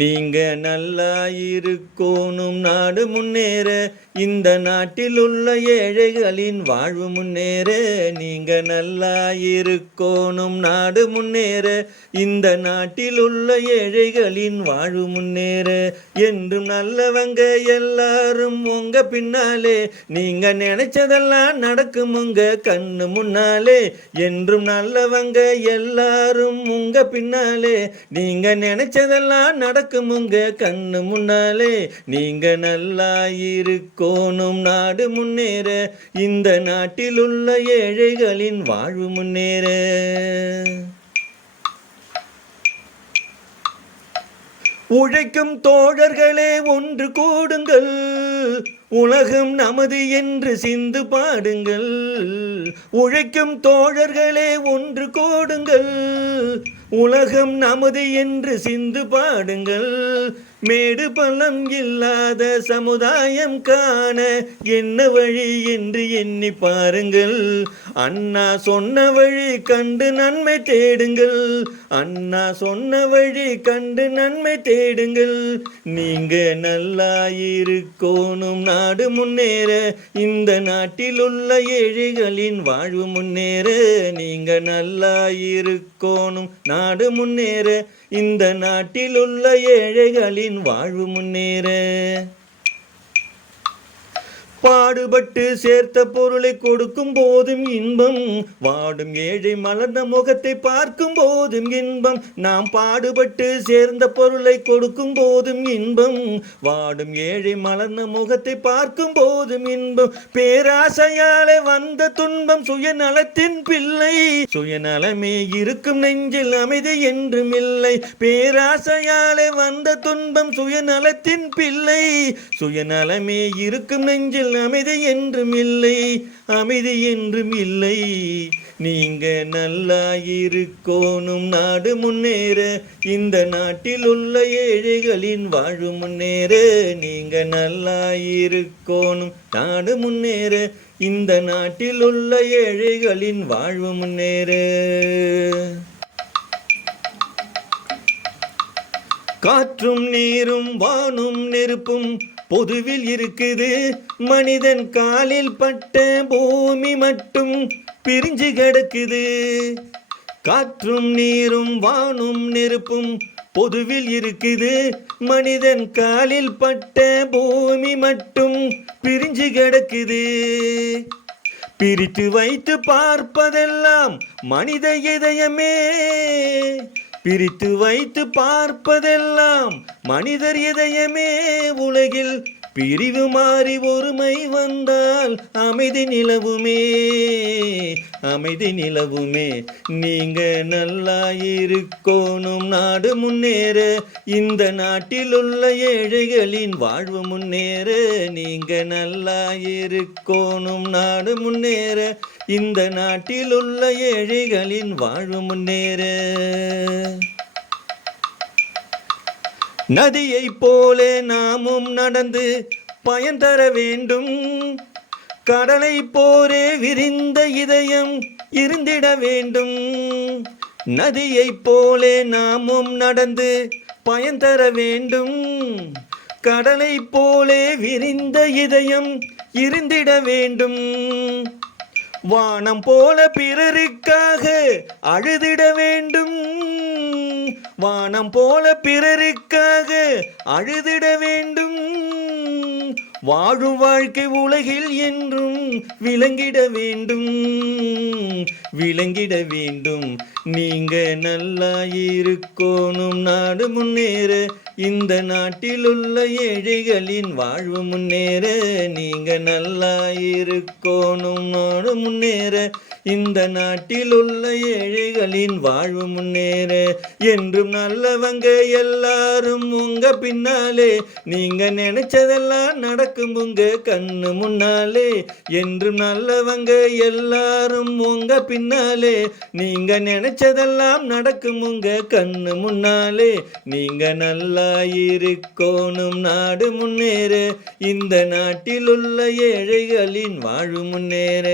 நீங்க நல்லா இருக்கோணும் நாடு முன்னேற, இந்த நாட்டில் உள்ள ஏழைகளின் வாழ்வு முன்னேற. நீங்க நல்லா இருக்கோணும் நாடு முன்னேற, இந்த நாட்டில் உள்ள ஏழைகளின் வாழ்வு முன்னேற. என்றும் நல்லவங்க எல்லாரும் உங்க பின்னாலே, நீங்க நினைச்சதெல்லாம் நடக்கும் உங்க கண்ணு முன்னாலே. என்றும் நல்லவங்க எல்லாரும் உங்க பின்னாலே, நீங்க நினைச்சதெல்லாம் நடக்கும் உங்க கண்ணு முன்னாலே. நீங்க நல்லா இருக்கோணும் நாடு முன்னேற, இந்த நாட்டில் உள்ள ஏழைகளின் வாழ்வு முன்னேற. உழைக்கும் தோழர்களே ஒன்று கூடுங்கள், உலகம் நமது என்று சிந்து பாடுங்கள். உழைக்கும் தோழர்களே ஒன்று கூடுங்கள், உலகம் நமது என்று சிந்து பாடுங்கள். மேடு பள்ளம் இல்லாத சமுதாயம் காண என்ன வழி என்று எண்ணி பாருங்கள். அண்ணா சொன்ன வழி கண்டு நன்மை தேடுங்கள், அண்ணா சொன்ன வழி கண்டு நன்மை தேடுங்கள். நீங்க நல்லா இருக்கோணும் நாடு முன்னேற, இந்த நாட்டில் உள்ள ஏழைகளின் வாழ்வு முன்னேற. நீங்க நல்லா இருக்கோணும் நாடு முன்னேற, இந்த நாட்டில் உள்ள ஏழைகளின் வாழ்வு முன்னேற. பாடுபட்டு சேர்த்த பொருளை கொடுக்கும் போதும் இன்பம், வாடும் ஏழை மலர்ந்த முகத்தை பார்க்கும் போதும் இன்பம். நாம் பாடுபட்டு சேர்ந்த பொருளை கொடுக்கும் போதும் இன்பம், வாடும் ஏழை மலர்ந்த முகத்தை பார்க்கும் போதும் இன்பம். பேராசையாலே வந்த துன்பம் சுயநலத்தின் பிள்ளை, சுயநலமே இருக்கும் நெஞ்சில் அமைதி என்றும் இல்லை. பேராசையாலே வந்த துன்பம் சுயநலத்தின் பிள்ளை, சுயநலமே இருக்கும் நெஞ்சில் அமைதி என்றும் இல்லை, அமைதி என்றும் இல்லை. நீங்க நல்லா இருக்கோணும் நாடு முன்னேற, இந்த நாட்டில் உள்ள ஏழைகளின் வாழ்வு முன்னேற. நீங்க நல்லா இருக்கோணும் நாடு முன்னேற, இந்த நாட்டில் உள்ள ஏழைகளின் வாழ்வு முன்னேற. காற்றும் நீரும் வானும் நெருப்பும் பொதுவில் இருக்குது, மனிதன் காலில் பட்ட பூமி மட்டும் பிரிஞ்சு கிடக்குது. காற்றும் நீரும் வானும் நெருப்பும் பொதுவில் இருக்குது, மனிதன் காலில் பட்ட பூமி மட்டும் பிரிஞ்சு கிடக்குது. பிரித்து வைத்து பார்ப்பதெல்லாம் மனித இதயமே, பிரித்து வைத்து பார்ப்பதெல்லாம் மனிதர் இதயமே. உலகில் பிரிவு மாறி ஒருமை வந்தால் அமைதி நிலவுமே, அமைதி நிலவுமே. நீங்க நல்லா இருக்கோணும் நாடு முன்னேற, இந்த நாட்டில் உள்ள ஏழைகளின் வாழ்வு முன்னேற. நீங்க நல்லா இருக்கோணும் நாடு முன்னேற, இந்த நாட்டில் உள்ள ஏழைகளின் வாழ்வு முன்னேற. நதியை போல நாமும் நடந்து பயன் தர வேண்டும், கடலை போரே விரிந்த இதயம் இருந்திட வேண்டும். நதியை போல நாமும் நடந்து பயன் தர வேண்டும், கடலை போலே விரிந்த இதயம் இருந்திட வேண்டும். வானம் போல பிறருக்காக அழுதிட வேண்டும், வானம் போல பிறருக்காக அழுதிட வேண்டும். வாழும் வாழ்க்கை உலகில் என்றும் விளங்கிட வேண்டும், விளங்கிட வேண்டும். நீங்க நல்லா இருக்கோணும் நாடு முன்னேற, இந்த நாட்டில் உள்ள ஏழைகளின் வாழ்வு முன்னேற. நீங்க நல்லா இருக்கோணும் நாடு முன்னேற, இந்த நாட்டில் உள்ள ஏழைகளின் வாழ்வு முன்னேற. என்றும் நல்லவங்க எல்லாரும் உங்க பின்னாலே, நீங்க நினைச்சதெல்லாம் நடக்கும் உங்க கண்ணு முன்னாலே. என்றும் நல்லவங்க எல்லாரும் உங்க பின்னாலே, நீங்க நினைச்சதெல்லாம் நடக்கும் உங்க கண்ணு முன்னாலே. நீங்க நல்லா இருக்கோணும் நாடு முன்னேற, இந்த நாட்டில் உள்ள ஏழைகளின் வாழ்வு முன்னேற.